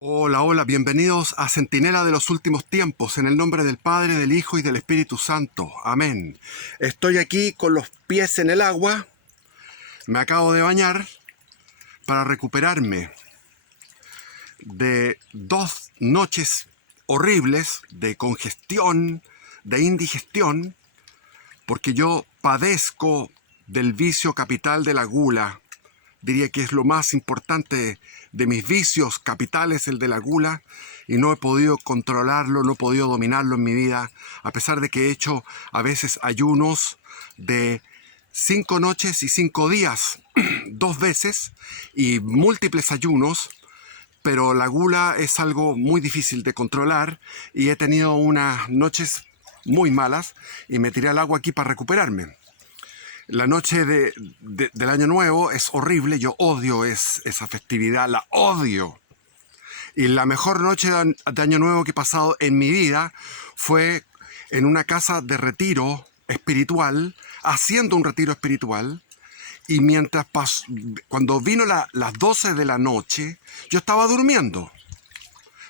Hola, hola, bienvenidos a Centinela de los Últimos Tiempos, en el nombre del Padre, del Hijo y del Espíritu Santo. Amén. Estoy aquí con los pies en el agua, me acabo de bañar para recuperarme de 2 noches horribles de congestión, de indigestión, porque yo padezco del vicio capital de la gula. Diría que es lo más importante de mis vicios capitales, el de la gula, y no he podido controlarlo, no he podido dominarlo en mi vida, a pesar de que he hecho a veces ayunos de 5 noches y 5 días, 2 veces, y múltiples ayunos, pero la gula es algo muy difícil de controlar y he tenido unas noches muy malas y me tiré al agua aquí para recuperarme. La noche del Año Nuevo es horrible, yo odio esa festividad, la odio. Y la mejor noche de Año Nuevo que he pasado en mi vida fue en una casa de retiro espiritual, haciendo un retiro espiritual. Y cuando vino las 12 de la noche, yo estaba durmiendo,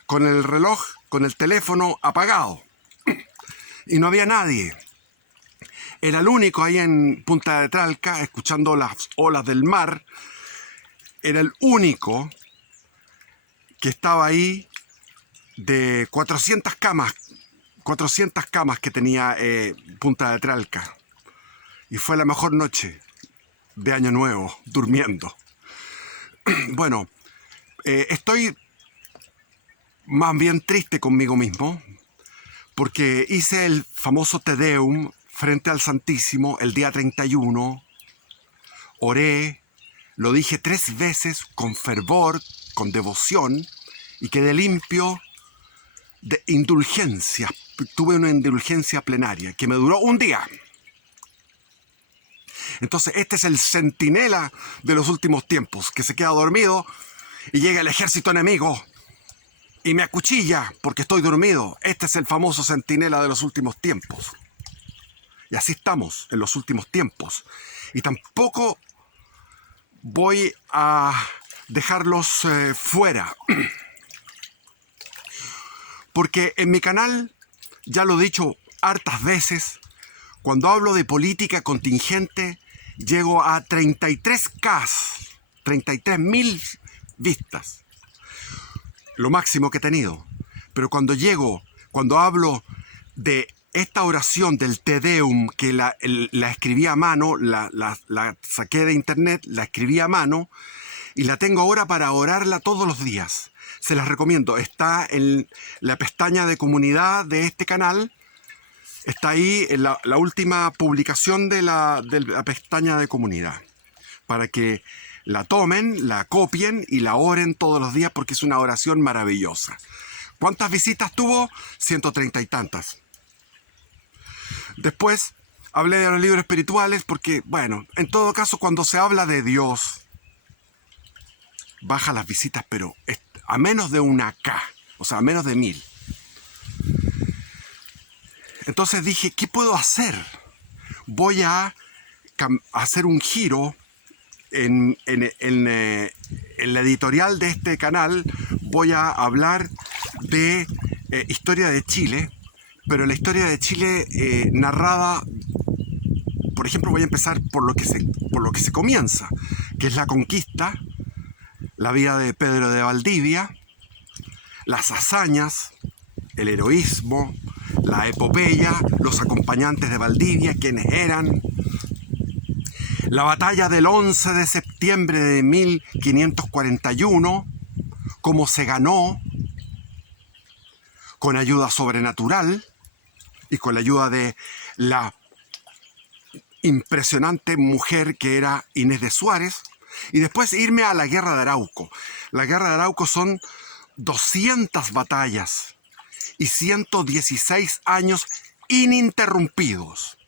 con el reloj, con el teléfono apagado. Y no había nadie. Era el único ahí en Punta de Tralca, escuchando las olas del mar. Era el único que estaba ahí de 400 camas que tenía Punta de Tralca. Y fue la mejor noche de Año Nuevo, durmiendo. Bueno, estoy más bien triste conmigo mismo, porque hice el famoso Te Deum frente al Santísimo el día 31, oré, lo dije 3 veces con fervor, con devoción, y quedé limpio de indulgencia. Tuve una indulgencia plenaria que me duró un día. Entonces este es el centinela de los últimos tiempos, que se queda dormido y llega el ejército enemigo y me acuchilla porque estoy dormido. Este es el famoso centinela de los últimos tiempos. Y así estamos en los últimos tiempos. Y tampoco voy a dejarlos fuera. Porque en mi canal, ya lo he dicho hartas veces, cuando hablo de política contingente, llego a 33K, 33.000 vistas. Lo máximo que he tenido. Pero cuando hablo de esta oración del Te Deum, que la escribí a mano, la saqué de internet, la escribí a mano y la tengo ahora para orarla todos los días. Se las recomiendo. Está en la pestaña de comunidad de este canal. Está ahí en la última publicación de la pestaña de comunidad. Para que la tomen, la copien y la oren todos los días porque es una oración maravillosa. ¿Cuántas visitas tuvo? 130 y tantas. Después hablé de los libros espirituales porque, bueno, en todo caso cuando se habla de Dios, baja las visitas, pero a menos de una K, o sea, a menos de 1000. Entonces dije, ¿qué puedo hacer? Voy a hacer un giro en la editorial de este canal. Voy a hablar de historia de Chile, pero la historia de Chile narrada, por ejemplo, voy a empezar por lo que se comienza, que es la conquista, la vida de Pedro de Valdivia, las hazañas, el heroísmo, la epopeya, los acompañantes de Valdivia, quienes eran, la batalla del 11 de septiembre de 1541, cómo se ganó con ayuda sobrenatural y con la ayuda de la impresionante mujer que era Inés de Suárez, y después irme a la Guerra de Arauco. La Guerra de Arauco son 200 batallas y 116 años ininterrumpidos.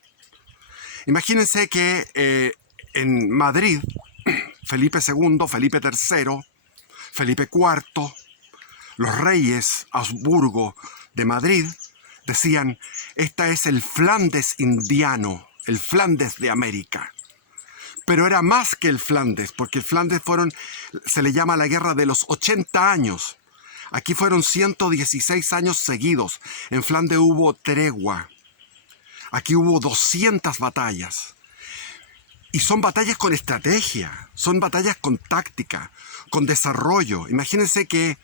Imagínense que en Madrid, Felipe II, Felipe III, Felipe IV, los reyes Habsburgo de Madrid decían, esta es el Flandes indiano, el Flandes de América. Pero era más que el Flandes, porque el Flandes se le llama la guerra de los 80 años. Aquí fueron 116 años seguidos. En Flandes hubo tregua. Aquí hubo 200 batallas. Y son batallas con estrategia, son batallas con táctica, con desarrollo. Imagínense que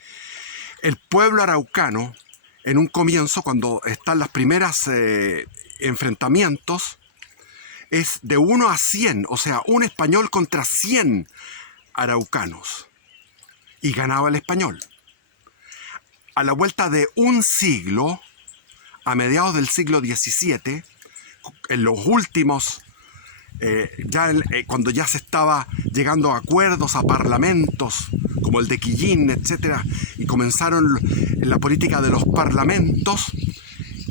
el pueblo araucano, en un comienzo, cuando están las primeras enfrentamientos, es de 1 a 100, o sea, un español contra 100 araucanos. Y ganaba el español. A la vuelta de un siglo, a mediados del siglo XVII, en los últimos, cuando ya se estaba llegando a acuerdos, a parlamentos, como el de Quillín, etc., y comenzaron la política de los parlamentos,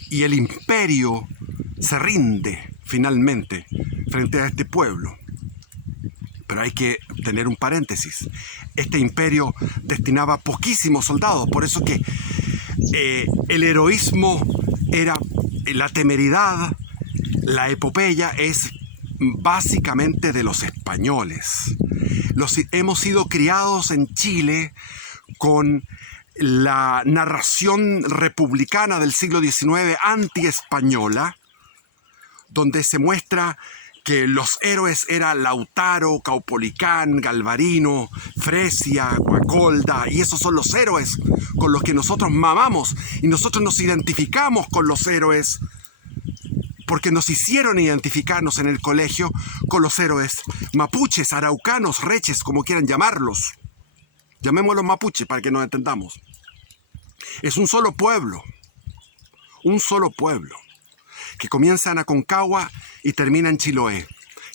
y el imperio se rinde finalmente frente a este pueblo. Pero hay que tener un paréntesis. Este imperio destinaba poquísimos soldados, por eso que el heroísmo era la temeridad, la epopeya es básicamente de los españoles. Hemos sido criados en Chile con la narración republicana del siglo XIX anti-española, donde se muestra que los héroes eran Lautaro, Caupolicán, Galvarino, Fresia, Guacolda, y esos son los héroes con los que nosotros mamamos, y nosotros nos identificamos con los héroes porque nos hicieron identificarnos en el colegio con los héroes mapuches, araucanos, reches, como quieran llamarlos. Llamémoslos mapuches para que nos entendamos. Es un solo pueblo, que comienza en Aconcagua y termina en Chiloé,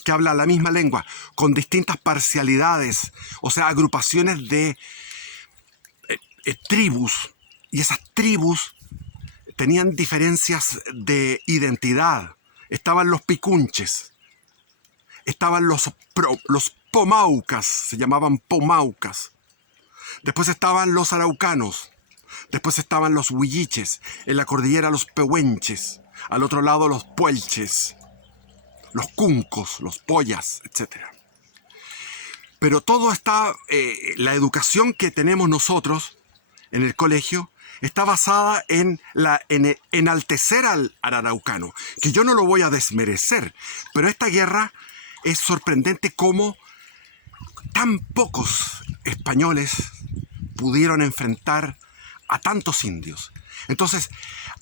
que habla la misma lengua, con distintas parcialidades, o sea, agrupaciones de tribus, y esas tribus tenían diferencias de identidad. Estaban los picunches, estaban los pomaucas, se llamaban pomaucas. Después estaban los araucanos, después estaban los huilliches, en la cordillera los pehuenches, al otro lado los puelches, los cuncos, los poyas, etc. Pero todo está, la educación que tenemos nosotros en el colegio está basada en enaltecer al araucano, que yo no lo voy a desmerecer, pero esta guerra es sorprendente cómo tan pocos españoles pudieron enfrentar a tantos indios. Entonces,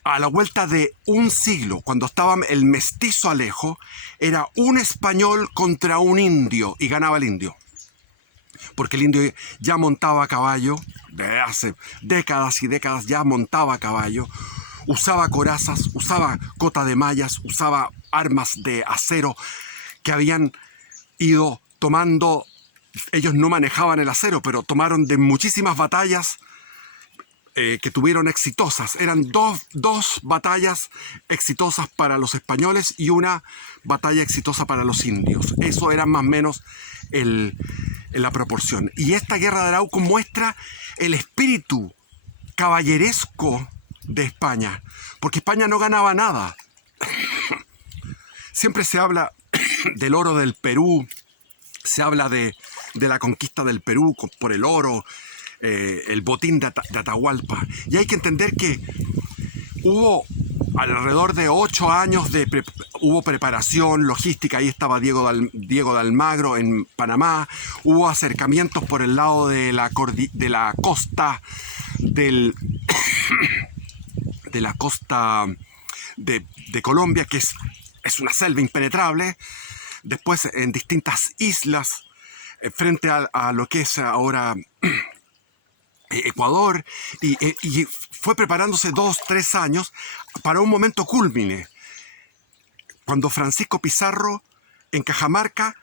a la vuelta de un siglo, cuando estaba el mestizo Alejo, era un español contra un indio y ganaba el indio. Porque el indio ya montaba a caballo, desde hace décadas y décadas ya montaba a caballo, usaba corazas, usaba cota de mallas, usaba armas de acero que habían ido tomando. Ellos no manejaban el acero, pero tomaron de muchísimas batallas que tuvieron exitosas. Eran dos batallas exitosas para los españoles y una batalla exitosa para los indios. Eso era más o menos la proporción. Y esta guerra de Arauco muestra el espíritu caballeresco de España, porque España no ganaba nada. Siempre se habla del oro del Perú, se habla de la conquista del Perú por el oro, el botín de Atahualpa. Y hay que entender que hubo alrededor de 8 años hubo preparación, logística. Ahí estaba Diego de Almagro en Panamá. Hubo acercamientos por el lado de la costa de la costa de Colombia, que es una selva impenetrable. Después en distintas islas frente a lo que es ahora Ecuador, y fue preparándose 2-3 años para un momento cúlmine, cuando Francisco Pizarro en Cajamarca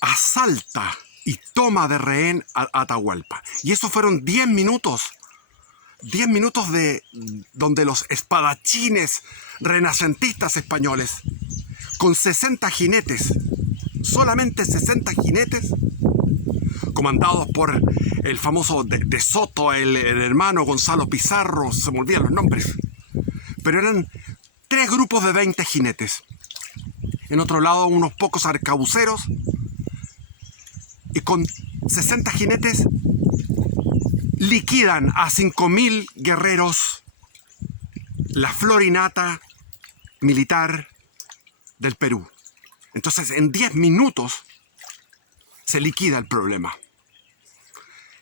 asalta y toma de rehén a Atahualpa. Y eso fueron 10 minutos donde los espadachines renacentistas españoles, con 60 jinetes, solamente 60 jinetes, comandados por el famoso de Soto, el hermano Gonzalo Pizarro, se me olvidan los nombres, pero eran 3 grupos de 20 jinetes. En otro lado, unos pocos arcabuceros, y con 60 jinetes liquidan a 5.000 guerreros, la florinata militar del Perú. Entonces, en 10 minutos se liquida el problema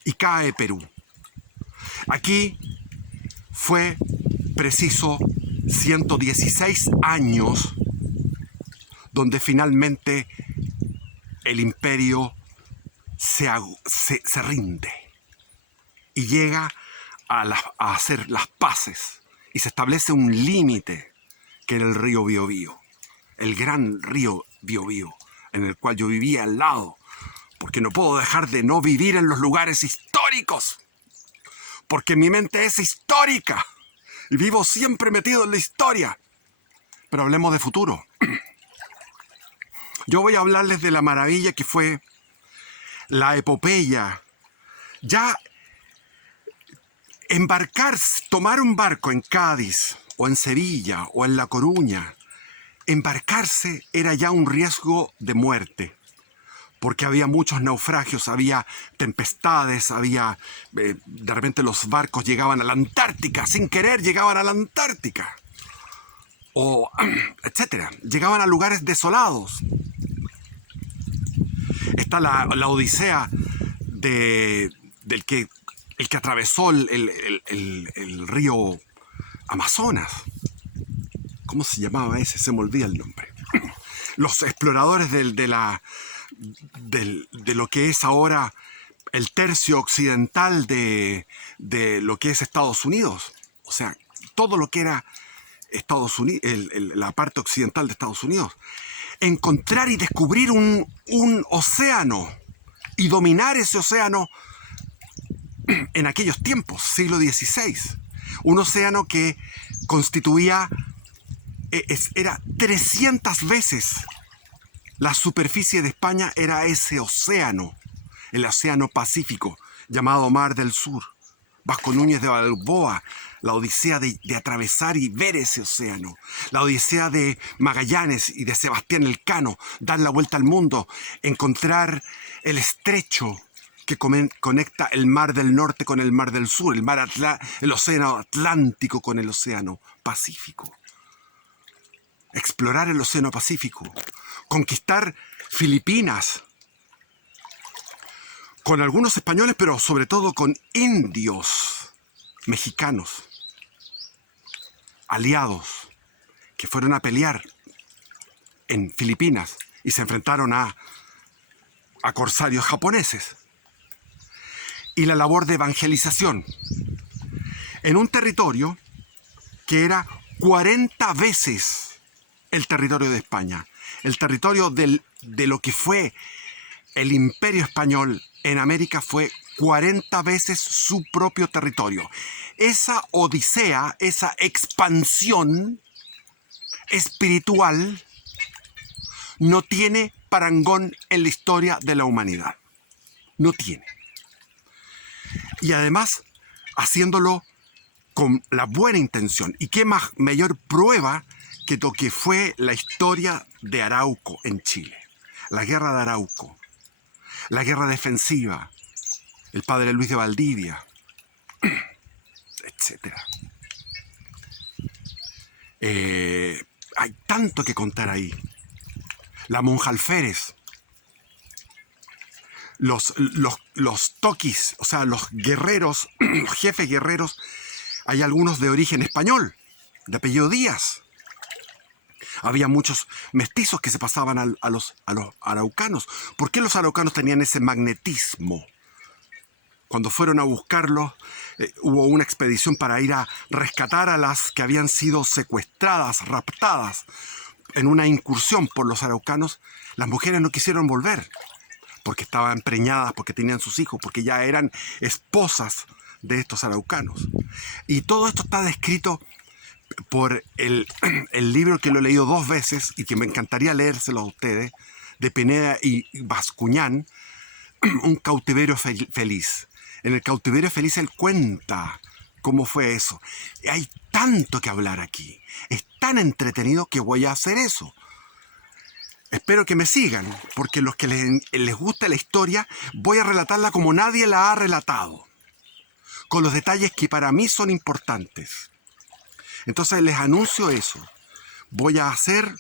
y cae Perú. Aquí fue preciso 116 años donde finalmente el imperio se rinde y llega a hacer las paces y se establece un límite que era el río Biobío, el gran río Biobío, en el cual yo vivía al lado, porque no puedo dejar de no vivir en los lugares históricos, porque mi mente es histórica y vivo siempre metido en la historia. Pero hablemos de futuro. Yo voy a hablarles de la maravilla que fue la epopeya. Ya tomar un barco en Cádiz o en Sevilla o en La Coruña, embarcarse era ya un riesgo de muerte, porque había muchos naufragios, había tempestades, de repente los barcos llegaban a la Antártica, sin querer llegaban a la Antártica, o etcétera, llegaban a lugares desolados. Está la odisea el que atravesó el río Amazonas. ¿Cómo se llamaba ese? Se me olvida el nombre. Los exploradores de lo que es ahora el tercio occidental de lo que es Estados Unidos. O sea, todo lo que era Estados Unidos, la parte occidental de Estados Unidos. Encontrar y descubrir un océano y dominar ese océano en aquellos tiempos, siglo XVI. Un océano que constituía, era 300 veces la superficie de España, era ese océano, el océano Pacífico, llamado Mar del Sur. Vasco Núñez de Balboa, la odisea de atravesar y ver ese océano. La odisea de Magallanes y de Sebastián Elcano, dar la vuelta al mundo, encontrar el estrecho que conecta el Mar del Norte con el Mar del Sur, el océano Atlántico con el océano Pacífico. Explorar el océano Pacífico, conquistar Filipinas, con algunos españoles, pero sobre todo con indios mexicanos, aliados, que fueron a pelear en Filipinas y se enfrentaron a corsarios japoneses. Y la labor de evangelización en un territorio que era 40 veces el territorio de España, el territorio de lo que fue el Imperio Español en América fue 40 veces su propio territorio. Esa odisea, esa expansión espiritual no tiene parangón en la historia de la humanidad. No tiene. Y además, haciéndolo con la buena intención. ¿Y qué mayor prueba que lo que fue la historia de Arauco en Chile? La guerra de Arauco. La guerra defensiva, el padre Luis de Valdivia, etc. Hay tanto que contar ahí. La monja alférez, los toquis, o sea, los guerreros, los jefes guerreros, hay algunos de origen español, de apellido Díaz. Había muchos mestizos que se pasaban a los araucanos. ¿Por qué los araucanos tenían ese magnetismo? Cuando fueron a buscarlos, hubo una expedición para ir a rescatar a las que habían sido secuestradas, raptadas, en una incursión por los araucanos. Las mujeres no quisieron volver, porque estaban preñadas, porque tenían sus hijos, porque ya eran esposas de estos araucanos. Y todo esto está descrito por el libro que lo he leído 2 veces y que me encantaría leérselo a ustedes, de Pineda y Bascuñán, Un cautiverio feliz. En el cautiverio feliz él cuenta cómo fue eso. Y hay tanto que hablar aquí. Es tan entretenido que voy a hacer eso. Espero que me sigan, porque los que les gusta la historia, voy a relatarla como nadie la ha relatado. con los detalles que para mí son importantes. Entonces les anuncio eso. Voy a hacer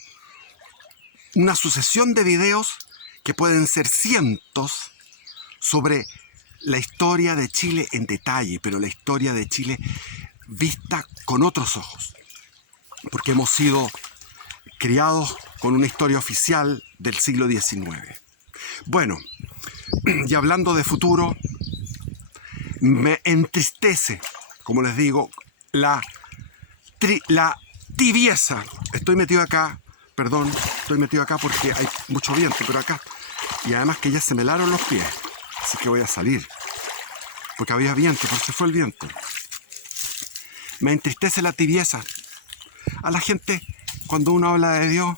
una sucesión de videos que pueden ser cientos sobre la historia de Chile en detalle, pero la historia de Chile vista con otros ojos, porque hemos sido criados con una historia oficial del siglo XIX. Bueno, y hablando de futuro, me entristece, como les digo, la tibieza. Estoy metido acá, perdón, estoy metido acá porque hay mucho viento, pero acá. Y además que ya se me helaron los pies, así que voy a salir, porque había viento, pero se fue el viento. Me entristece la tibieza. A la gente, cuando uno habla de Dios,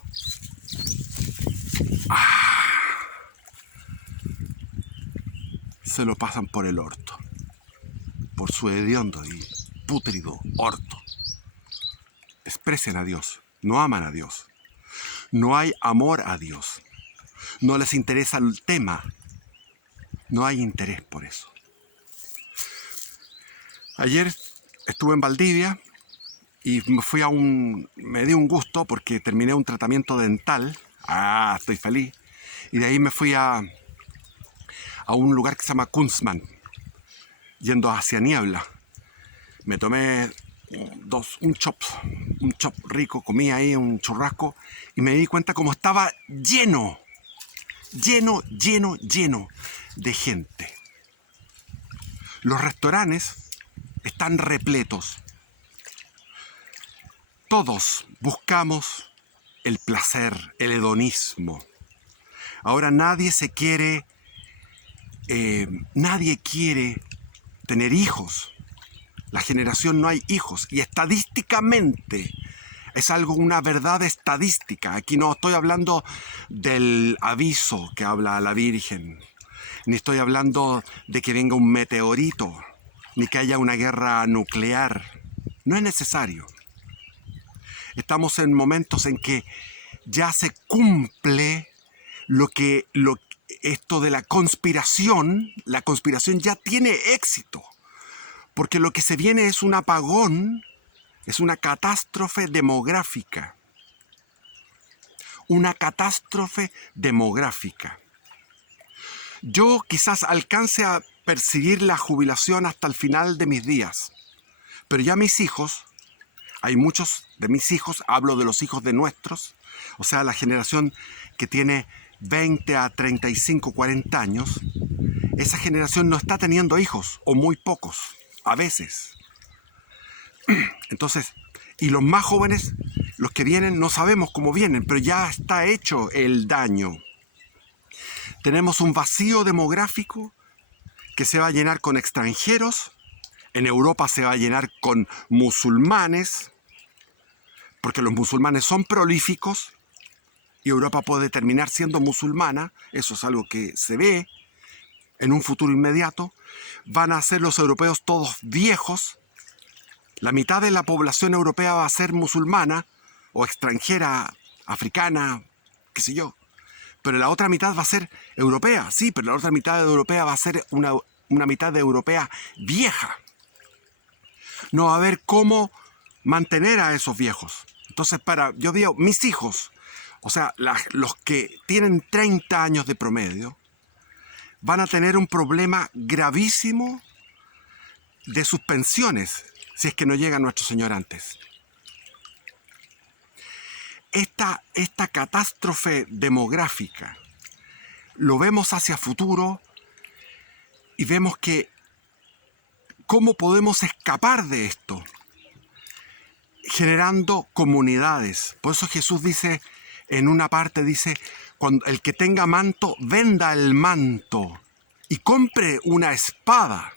se lo pasan por el orto, por su hediondo y pútrido orto. Desprecian a Dios, no aman a Dios, no hay amor a Dios, no les interesa el tema, no hay interés por eso. Ayer estuve en Valdivia y me di un gusto porque terminé un tratamiento dental. Estoy feliz. Y de ahí me fui a un lugar que se llama Kunzman, yendo hacia Niebla. Me tomé un chop rico, comí ahí un churrasco y me di cuenta cómo estaba lleno de gente. Los restaurantes están repletos. Todos buscamos el placer, el hedonismo. Ahora nadie quiere tener hijos. La generación no hay hijos. Y estadísticamente es una verdad estadística. Aquí no estoy hablando del aviso que habla la Virgen. Ni estoy hablando de que venga un meteorito. Ni que haya una guerra nuclear. No es necesario. Estamos en momentos en que ya se cumple esto de la conspiración ya tiene éxito, porque lo que se viene es un apagón, es una catástrofe demográfica. Una catástrofe demográfica. Yo quizás alcance a percibir la jubilación hasta el final de mis días, pero ya mis hijos, hay muchos de mis hijos, hablo de los hijos de nuestros, o sea, la generación que tiene 20 a 35, 40 años, esa generación no está teniendo hijos, o muy pocos, a veces. Entonces, y los más jóvenes, los que vienen, no sabemos cómo vienen, pero ya está hecho el daño. Tenemos un vacío demográfico que se va a llenar con extranjeros. En Europa se va a llenar con musulmanes, porque los musulmanes son prolíficos y Europa puede terminar siendo musulmana. Eso es algo que se ve en un futuro inmediato. Van a ser los europeos todos viejos. La mitad de la población europea va a ser musulmana o extranjera, africana, qué sé yo. Pero la otra mitad va a ser europea, sí, pero la otra mitad de europea va a ser una mitad de europea vieja. No va a haber cómo mantener a esos viejos. Entonces, yo digo, mis hijos, o sea, los que tienen 30 años de promedio, van a tener un problema gravísimo de sus pensiones, si es que no llega nuestro Señor antes. Esta catástrofe demográfica lo vemos hacia futuro y vemos que cómo podemos escapar de esto, generando comunidades. Por eso Jesús dice, en una parte dice, cuando el que tenga manto, venda el manto y compre una espada.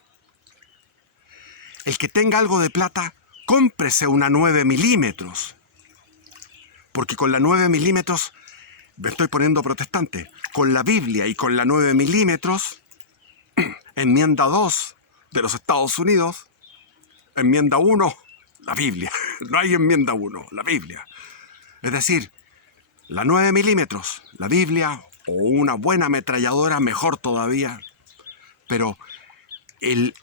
El que tenga algo de plata, cómprese una 9 milímetros. Porque con la 9 milímetros, me estoy poniendo protestante, con la Biblia y con la 9 milímetros, enmienda 2 de los Estados Unidos, enmienda 1, la Biblia. No hay enmienda 1, la Biblia. Es decir, la 9 milímetros, la Biblia, o una buena ametralladora, mejor todavía. Pero el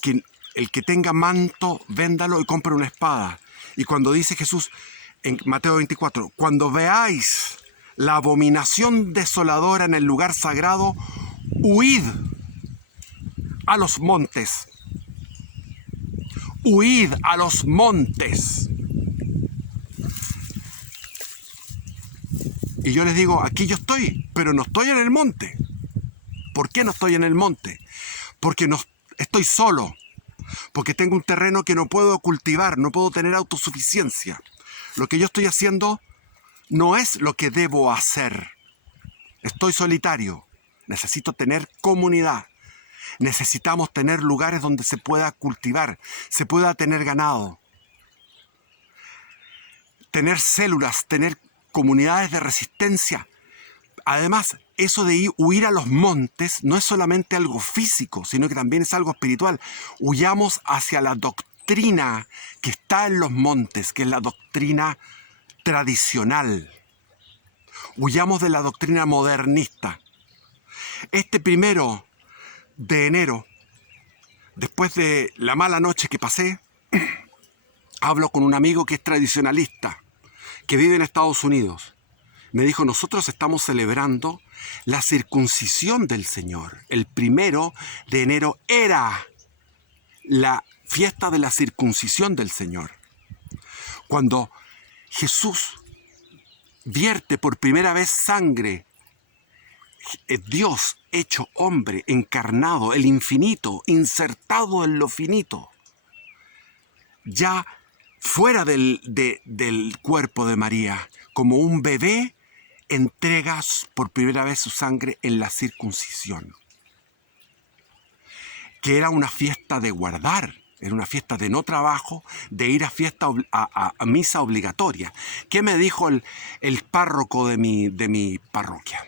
que el que tenga manto, véndalo y compre una espada. Y cuando dice Jesús en Mateo 24, cuando veáis la abominación desoladora en el lugar sagrado, huid a los montes. Huid a los montes. Y yo les digo, aquí yo estoy, pero no estoy en el monte. ¿Por qué no estoy en el monte? Porque no estoy solo. Porque tengo un terreno que no puedo cultivar, no puedo tener autosuficiencia. Lo que yo estoy haciendo no es lo que debo hacer. Estoy solitario. Necesito tener comunidad. Necesitamos tener lugares donde se pueda cultivar, se pueda tener ganado. Tener células, tener comunidades de resistencia. Además, eso de huir a los montes no es solamente algo físico, sino que también es algo espiritual. Huyamos hacia la doctrina que está en los montes, que es la doctrina tradicional. Huyamos de la doctrina modernista. Este 1 de enero, después de la mala noche que pasé, hablo con un amigo que es tradicionalista, que vive en Estados Unidos. Me dijo, nosotros estamos celebrando la circuncisión del Señor. El 1 de enero era la fiesta de la circuncisión del Señor. Cuando Jesús vierte por primera vez sangre, Dios hecho hombre, encarnado, el infinito, insertado en lo finito, ya fuera del cuerpo de María, como un bebé, entregas por primera vez su sangre en la circuncisión, que era una fiesta de guardar, era una fiesta de no trabajo, de ir a a misa obligatoria. ¿Qué me dijo el párroco de mi parroquia?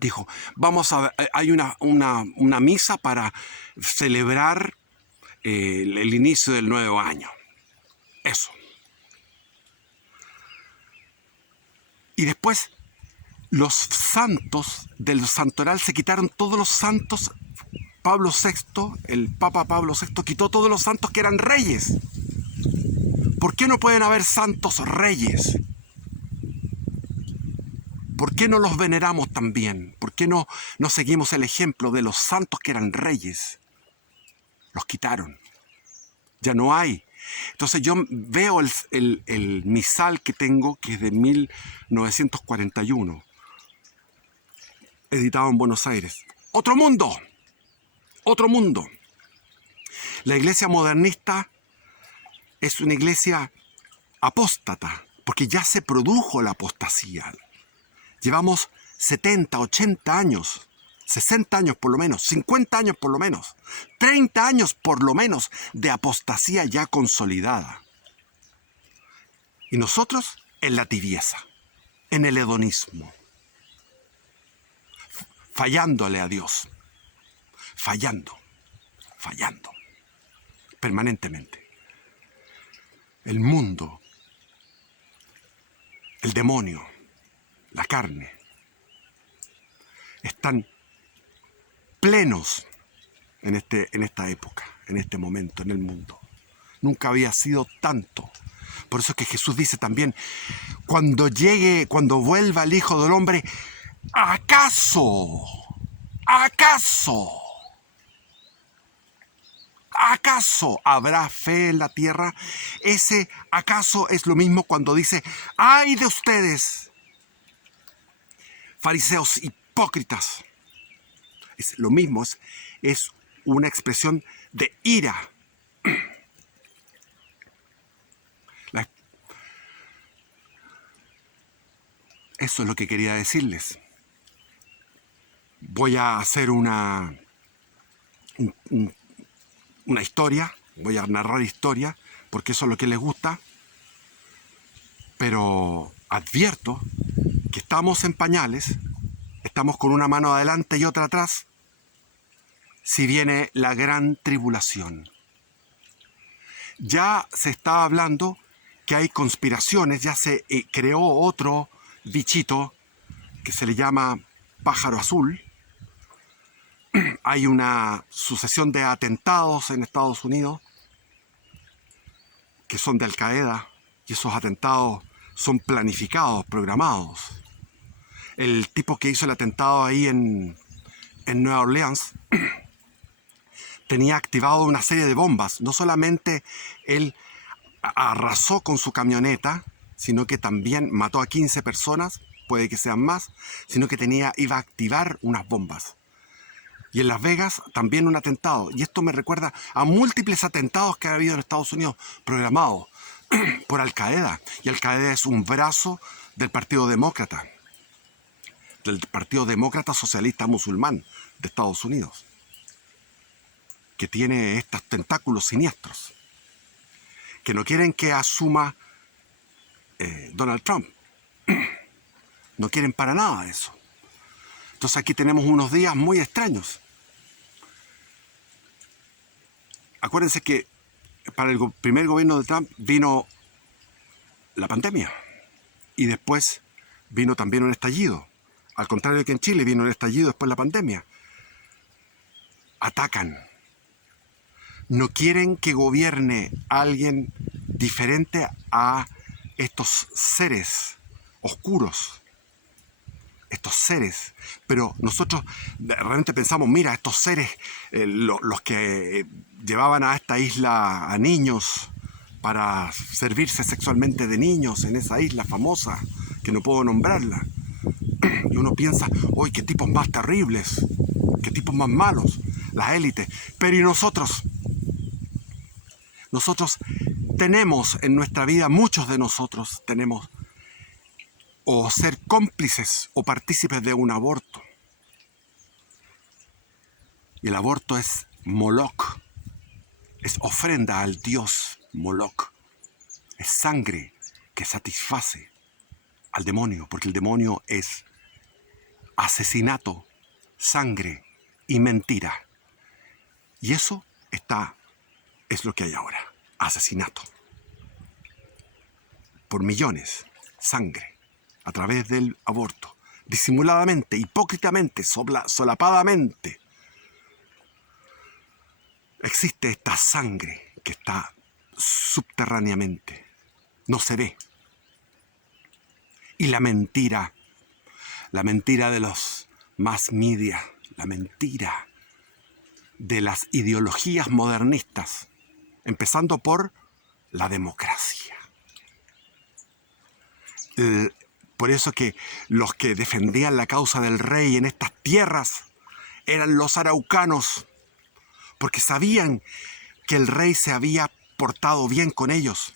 Dijo, hay una misa para celebrar el inicio del nuevo año. Eso. Y después, los santos del santoral se quitaron todos los santos. Pablo VI, el Papa Pablo VI, quitó todos los santos que eran reyes. ¿Por qué no pueden haber santos reyes? ¿Por qué no los veneramos también? ¿Por qué no seguimos el ejemplo de los santos que eran reyes? Los quitaron. Ya no hay. Entonces yo veo el misal que tengo, que es de 1941, editado en Buenos Aires. ¡Otro mundo! ¡Otro mundo! La iglesia modernista es una iglesia apóstata, porque ya se produjo la apostasía. Llevamos 70, 80 años, 60 años por lo menos, 50 años por lo menos, 30 años por lo menos de apostasía ya consolidada. Y nosotros en la tibieza, en el hedonismo, fallándole a Dios, fallando, permanentemente. El mundo, el demonio, la carne, están plenos en esta época, en este momento, en el mundo. Nunca había sido tanto. Por eso es que Jesús dice también, cuando vuelva el Hijo del Hombre, ¿acaso habrá fe en la tierra? Ese acaso es lo mismo cuando dice, ¡ay de ustedes, fariseos hipócritas! Es lo mismo, es una expresión de ira. Eso es lo que quería decirles. Voy a hacer una historia, voy a narrar historia, porque eso es lo que les gusta, pero advierto que estamos en pañales, estamos con una mano adelante y otra atrás, si viene la gran tribulación. Ya se está hablando que hay conspiraciones, ya se creó otro bichito que se le llama pájaro azul. hay una sucesión de atentados en Estados Unidos que son de Al Qaeda, y esos atentados son planificados, programados. El tipo que hizo el atentado ahí en Nueva Orleans tenía activado una serie de bombas. No solamente él arrasó con su camioneta, sino que también mató a 15 personas, puede que sean más, sino que iba a activar unas bombas. Y en Las Vegas también un atentado. Y esto me recuerda a múltiples atentados que ha habido en Estados Unidos programados por Al Qaeda. Y Al Qaeda es un brazo del Partido Demócrata Socialista Musulmán de Estados Unidos, que tiene estos tentáculos siniestros, que no quieren que asuma Donald Trump. No quieren para nada eso. Entonces aquí tenemos unos días muy extraños. Acuérdense que para el primer gobierno de Trump vino la pandemia y después vino también un estallido. Al contrario que en Chile vino el estallido después de la pandemia. Atacan. No quieren que gobierne alguien diferente a estos seres oscuros. Estos seres, pero nosotros realmente pensamos, mira, estos seres, los que llevaban a esta isla a niños para servirse sexualmente de niños en esa isla famosa, que no puedo nombrarla, y uno piensa, ¡uy, qué tipos más terribles! ¡Qué tipos más malos! Las élites. Pero ¿y nosotros? Nosotros tenemos en nuestra vida, muchos de nosotros tenemos o ser cómplices o partícipes de un aborto. Y el aborto es Moloch, es ofrenda al dios Moloch, es sangre que satisface al demonio, porque el demonio es asesinato, sangre y mentira. Y eso es lo que hay ahora, asesinato. Por millones, sangre. A través del aborto, disimuladamente, hipócritamente, solapadamente, existe esta sangre que está subterráneamente, no se ve. Y la mentira de los mass media, la mentira de las ideologías modernistas, empezando por la democracia. Por eso que los que defendían la causa del rey en estas tierras eran los araucanos, porque sabían que el rey se había portado bien con ellos.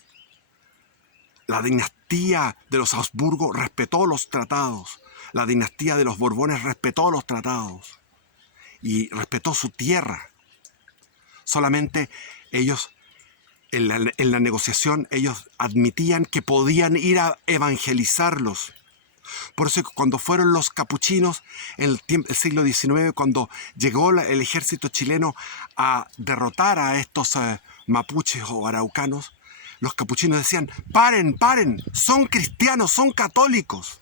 La dinastía de los Habsburgo respetó los tratados, la dinastía de los Borbones respetó los tratados y respetó su tierra. Solamente ellos, en la negociación, ellos admitían que podían ir a evangelizarlos. Por eso cuando fueron los capuchinos en el siglo XIX, cuando llegó el ejército chileno a derrotar a estos mapuches o araucanos, los capuchinos decían, paren, son cristianos, son católicos.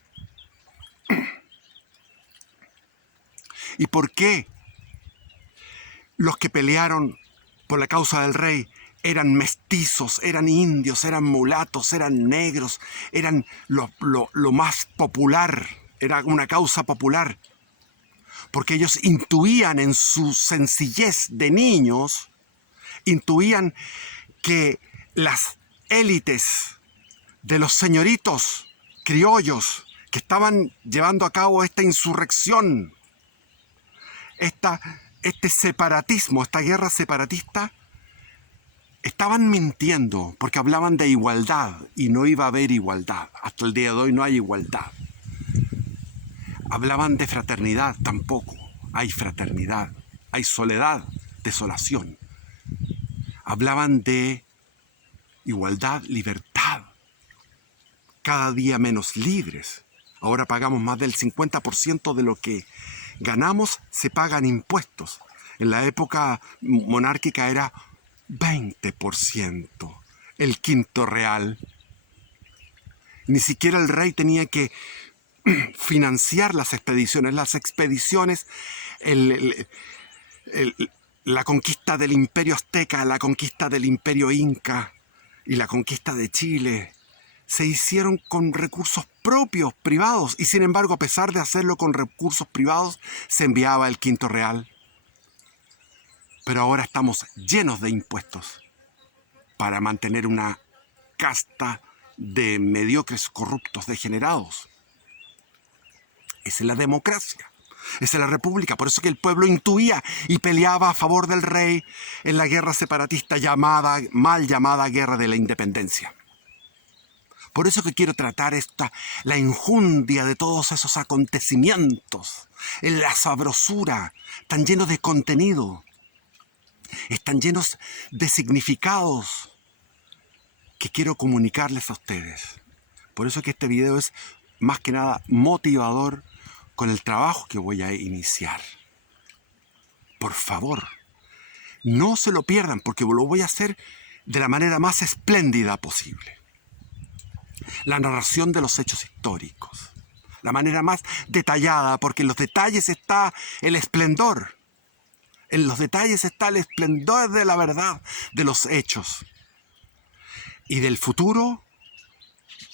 ¿Y por qué los que pelearon por la causa del rey eran mestizos, eran indios, eran mulatos, eran negros, eran lo más popular, era una causa popular? Porque ellos intuían en su sencillez de niños, intuían que las élites de los señoritos criollos que estaban llevando a cabo esta insurrección, este separatismo, esta guerra separatista, estaban mintiendo porque hablaban de igualdad y no iba a haber igualdad. Hasta el día de hoy no hay igualdad. Hablaban de fraternidad, tampoco hay fraternidad. Hay soledad, desolación. Hablaban de igualdad, libertad. Cada día menos libres. Ahora pagamos más del 50% de lo que ganamos, se pagan impuestos. En la época monárquica era 20%, el quinto real. Ni siquiera el rey tenía que financiar las expediciones. Las expediciones, La conquista del imperio azteca, la conquista del imperio inca y la conquista de Chile se hicieron con recursos propios, privados, y sin embargo, a pesar de hacerlo con recursos privados, se enviaba el quinto real. Pero ahora estamos llenos de impuestos para mantener una casta de mediocres, corruptos, degenerados. Esa es la democracia. Esa es la república. Por eso que el pueblo intuía y peleaba a favor del rey en la guerra separatista mal llamada guerra de la independencia. Por eso que quiero tratar la injundia de todos esos acontecimientos, en la sabrosura, tan llenos de contenido, están llenos de significados que quiero comunicarles a ustedes. Por eso que este video es más que nada motivador con el trabajo que voy a iniciar. Por favor, no se lo pierdan porque lo voy a hacer de la manera más espléndida posible. La narración de los hechos históricos. La manera más detallada, porque en los detalles está el esplendor. En los detalles está el esplendor de la verdad, de los hechos. Y del futuro,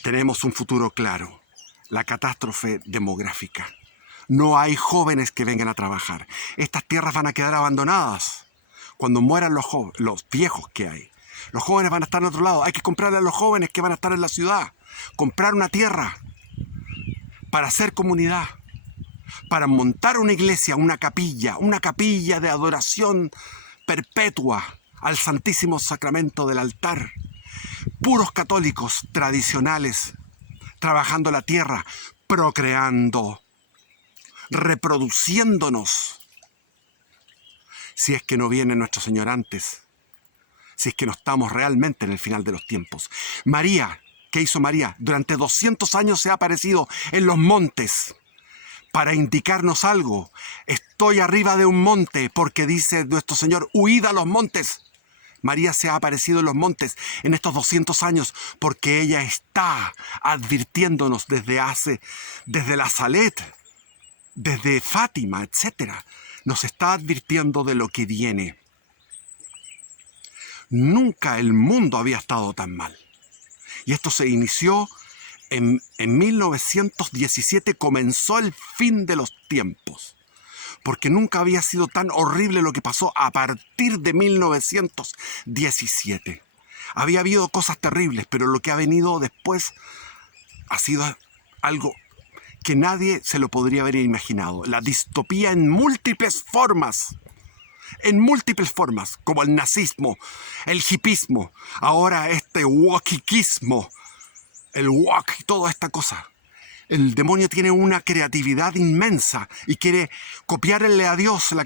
tenemos un futuro claro. La catástrofe demográfica. No hay jóvenes que vengan a trabajar. Estas tierras van a quedar abandonadas cuando mueran los viejos que hay. Los jóvenes van a estar en otro lado. Hay que comprarle a los jóvenes que van a estar en la ciudad. Comprar una tierra para hacer comunidad. Para montar una iglesia, una capilla de adoración perpetua al Santísimo Sacramento del altar. Puros católicos tradicionales, trabajando la tierra, procreando, reproduciéndonos. Si es que no viene nuestro Señor antes, si es que no estamos realmente en el final de los tiempos. María, ¿qué hizo María? Durante 200 años se ha aparecido en los montes para indicarnos algo. Estoy arriba de un monte porque dice nuestro Señor, huid a los montes. María se ha aparecido en los montes en estos 200 años porque ella está advirtiéndonos desde la Salet, desde Fátima, etc. Nos está advirtiendo de lo que viene. Nunca el mundo había estado tan mal. Y esto se inició en 1917, comenzó el fin de los tiempos. Porque nunca había sido tan horrible lo que pasó a partir de 1917. Había habido cosas terribles, pero lo que ha venido después ha sido algo que nadie se lo podría haber imaginado. La distopía en múltiples formas. En múltiples formas, como el nazismo, el hipismo, ahora este wokiquismo, el wok y toda esta cosa. El demonio tiene una creatividad inmensa y quiere copiarle a Dios la